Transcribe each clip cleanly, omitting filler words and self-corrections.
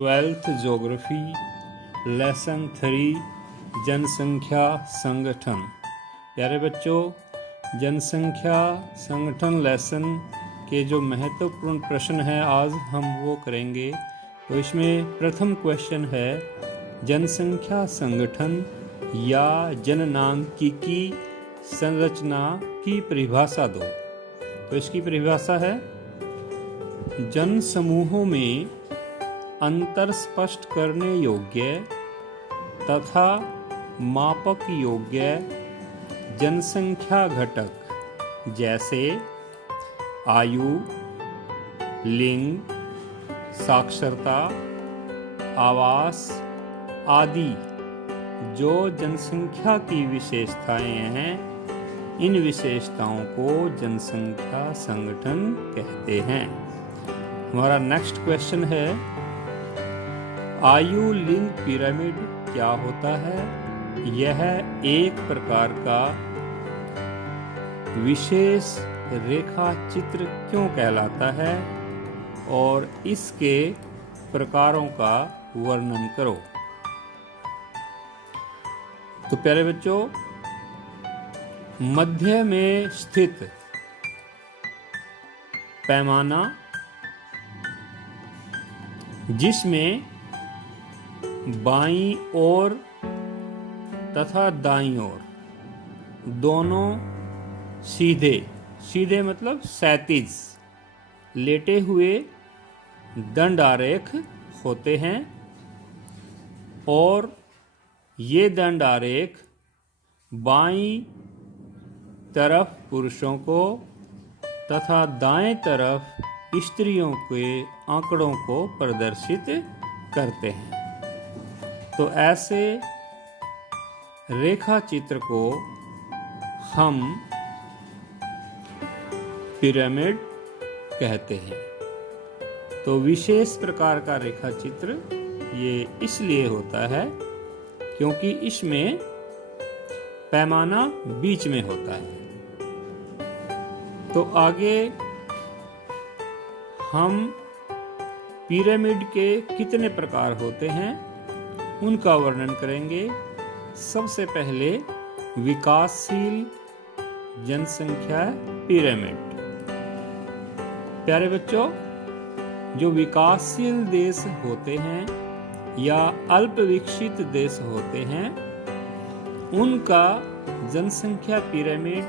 12th geography lesson 3 जनसंख्या संगठन। प्यारे बच्चों, जनसंख्या संगठन लेसन के जो महत्वपूर्ण प्रश्न हैं आज हम वो करेंगे। तो इसमें प्रथम क्वेश्चन है, जनसंख्या संगठन या जननांकिकी संरचना की परिभाषा दो। तो इसकी परिभाषा है, जन समूहों में अंतर स्पष्ट करने योग्य तथा मापक योग्य जनसंख्या घटक जैसे आयु, लिंग, साक्षरता, आवास आदि जो जनसंख्या की विशेषताएं हैं, इन विशेषताओं को जनसंख्या संगठन कहते हैं। हमारा नेक्स्ट क्वेश्चन है, आयु लिंग पिरामिड क्या होता है? यह एक प्रकार का विशेष रेखा चित्र क्यों कहलाता है और इसके प्रकारों का वर्णन करो। तो प्यारे बच्चों, मध्य में स्थित पैमाना जिसमें बाईं ओर तथा दाईं ओर दोनों सीधे मतलब क्षैतिज लेटे हुए दंड आरेख होते हैं और ये दंड आरेख बाईं तरफ पुरुषों को तथा दाएं तरफ स्त्रियों के आंकड़ों को प्रदर्शित करते हैं। तो ऐसे रेखा चित्र को हम पिरामिड कहते हैं। तो विशेष प्रकार का रेखा चित्र ये इसलिए होता है क्योंकि इसमें पैमाना बीच में होता है। तो आगे हम पिरामिड के कितने प्रकार होते हैं उनका वर्णन करेंगे। सबसे पहले विकासशील जनसंख्या पिरामिड। प्यारे बच्चों, जो विकासशील देश होते हैं या अल्प विकसित देश होते हैं, उनका जनसंख्या पिरामिड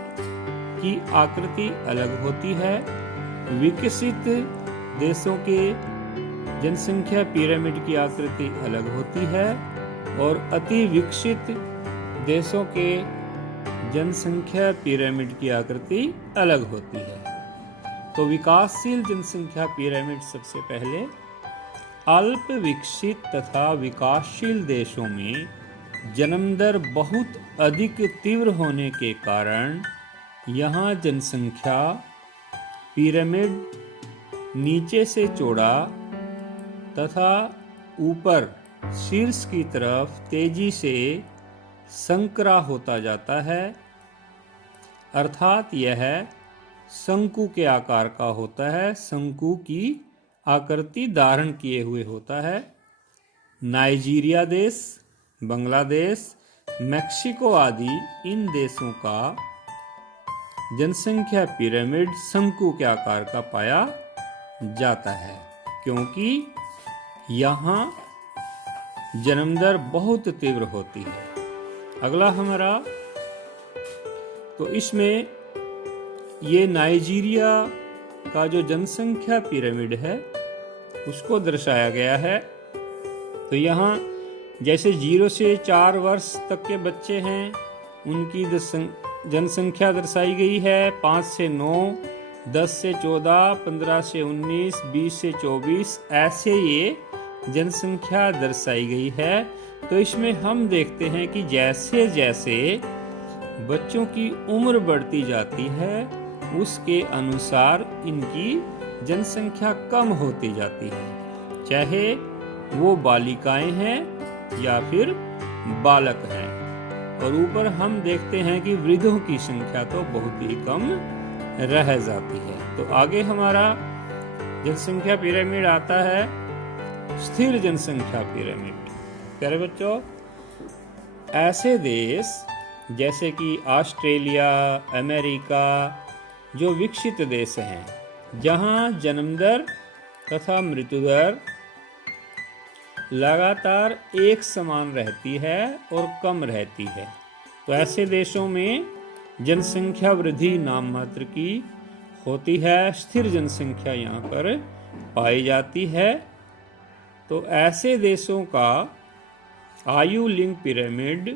की आकृति अलग होती है। विकसित देशों के जनसंख्या पिरामिड की आकृति अलग होती है और अति विकसित देशों के जनसंख्या पिरामिड की आकृति अलग होती है। तो विकासशील जनसंख्या पिरामिड सबसे पहले अल्प विकसित तथा विकासशील देशों में जन्म दर बहुत अधिक तीव्र होने के कारण यहाँ जनसंख्या पिरामिड नीचे से चौड़ा तथा ऊपर शीर्ष की तरफ तेजी से संकरा होता जाता है, अर्थात यह शंकु के आकार का होता है, शंकु की आकृति धारण किए हुए होता है। नाइजीरिया देश, बांग्लादेश, मैक्सिको आदि इन देशों का जनसंख्या पिरामिड शंकु के आकार का पाया जाता है क्योंकि यहाँ जन्म दर बहुत तीव्र होती है। अगला हमारा, तो इसमें ये नाइजीरिया का जो जनसंख्या पिरामिड है उसको दर्शाया गया है। तो यहाँ जैसे 0 से 4 वर्ष तक के बच्चे हैं, उनकी जनसंख्या दर्शाई गई है। 5 से 9, 10 से 14, 15 से 19, 20 से 24, ऐसे ये जनसंख्या दर्शाई गई है। तो इसमें हम देखते हैं कि जैसे जैसे बच्चों की उम्र बढ़ती जाती है उसके अनुसार इनकी जनसंख्या कम होती जाती है, चाहे वो बालिकाएं हैं या फिर बालक हैं। और ऊपर हम देखते हैं कि वृद्धों की संख्या तो बहुत ही कम रह जाती है। तो आगे हमारा जनसंख्या पिरामिड आता है स्थिर जनसंख्या पिरामिड। प्यारे बच्चों, ऐसे देश जैसे कि ऑस्ट्रेलिया, अमेरिका जो विकसित देश हैं, जहां जन्म दर तथा मृत्यु दर लगातार एक समान रहती है और कम रहती है, तो ऐसे देशों में जनसंख्या वृद्धि नाम मात्र की होती है, स्थिर जनसंख्या यहाँ पर पाई जाती है। तो ऐसे देशों का आयु लिंक पिरामिड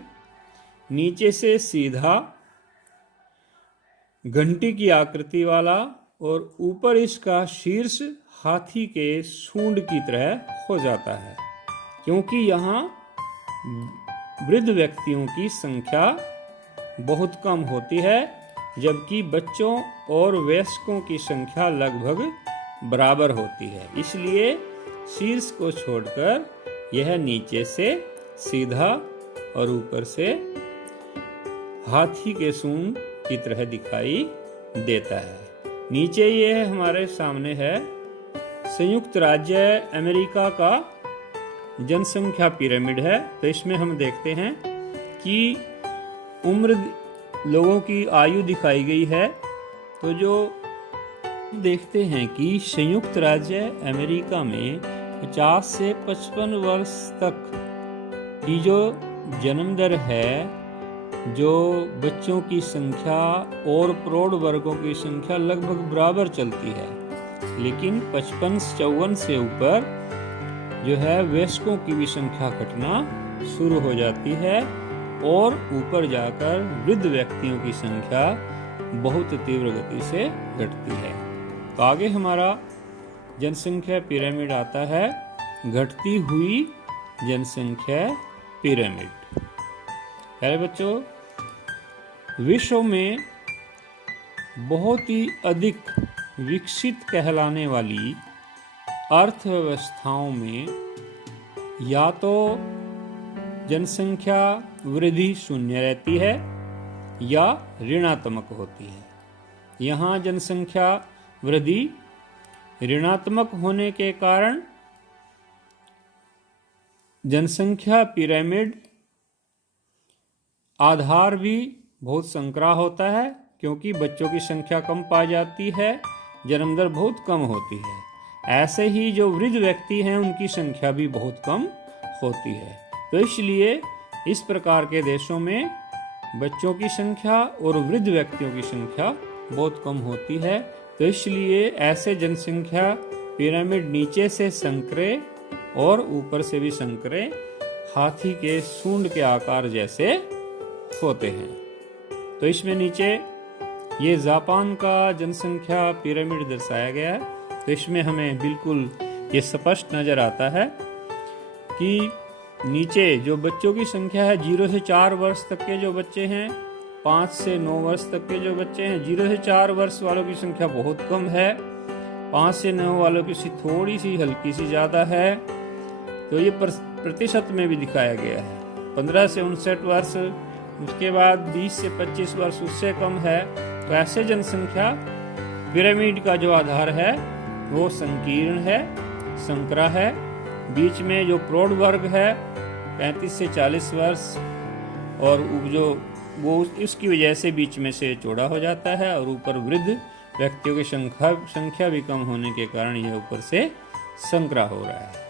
नीचे से सीधा घंटी की आकृति वाला और ऊपर इसका शीर्ष हाथी के सूंड की तरह हो जाता है, क्योंकि यहाँ वृद्ध व्यक्तियों की संख्या बहुत कम होती है, जबकि बच्चों और वयस्कों की संख्या लगभग बराबर होती है। इसलिए शीर्ष को छोड़कर यह नीचे से सीधा और ऊपर से हाथी के सूंड की तरह दिखाई देता है। नीचे ये हमारे सामने है संयुक्त राज्य अमेरिका का जनसंख्या पिरामिड है। तो इसमें हम देखते हैं कि उम्र लोगों की आयु दिखाई गई है। तो जो देखते हैं कि संयुक्त राज्य अमेरिका में 50 से 55 वर्ष तक की जो जन्म दर है, जो बच्चों की संख्या और प्रौढ़ वर्गों की संख्या लगभग बराबर चलती है, लेकिन 55-54 से ऊपर जो है वयस्कों की भी संख्या घटना शुरू हो जाती है और ऊपर जाकर वृद्ध व्यक्तियों की संख्या बहुत तीव्र गति से घटती है। तो आगे हमारा जनसंख्या पिरामिड आता है घटती हुई जनसंख्या पिरामिड। प्यारे बच्चों, विश्व में बहुत ही अधिक विकसित कहलाने वाली अर्थव्यवस्थाओं में या तो जनसंख्या वृद्धि शून्य रहती है या ऋणात्मक होती है। यहाँ जनसंख्या वृद्धि ऋणात्मक होने के कारण जनसंख्या पिरामिड आधार भी बहुत संकरा होता है, क्योंकि बच्चों की संख्या कम पाई जाती है, जन्म दर बहुत कम होती है। ऐसे ही जो वृद्ध व्यक्ति हैं उनकी संख्या भी बहुत कम होती है। तो इसलिए इस प्रकार के देशों में बच्चों की संख्या और वृद्ध व्यक्तियों की संख्या बहुत कम होती है। तो इसलिए ऐसे जनसंख्या पिरामिड नीचे से संकरे और ऊपर से भी संकरे हाथी के सूंड के आकार जैसे होते हैं। तो इसमें नीचे ये जापान का जनसंख्या पिरामिड दर्शाया गया है। तो इसमें हमें बिल्कुल ये स्पष्ट नजर आता है कि नीचे जो बच्चों की संख्या है 0 से 4 वर्ष तक के जो बच्चे हैं, 5 से 9 वर्ष तक के जो बच्चे हैं, 0 से 4 वर्ष वालों की संख्या बहुत कम है, 5 से 9 वालों की थोड़ी सी हल्की सी ज़्यादा है। तो ये प्रतिशत में भी दिखाया गया है। 15 से 59 वर्ष, उसके बाद 20 से 25 वर्ष उससे कम है। तो ऐसे जनसंख्या पिरामिड का जो आधार है वो संकीर्ण है, संकरा है। बीच में जो प्रौढ़ वर्ग है 35 से 40 वर्ष, और जो वो इसकी वजह से बीच में से चौड़ा हो जाता है, और ऊपर वृद्ध व्यक्तियों की संख्या भी कम होने के कारण यह ऊपर से संकरा हो रहा है।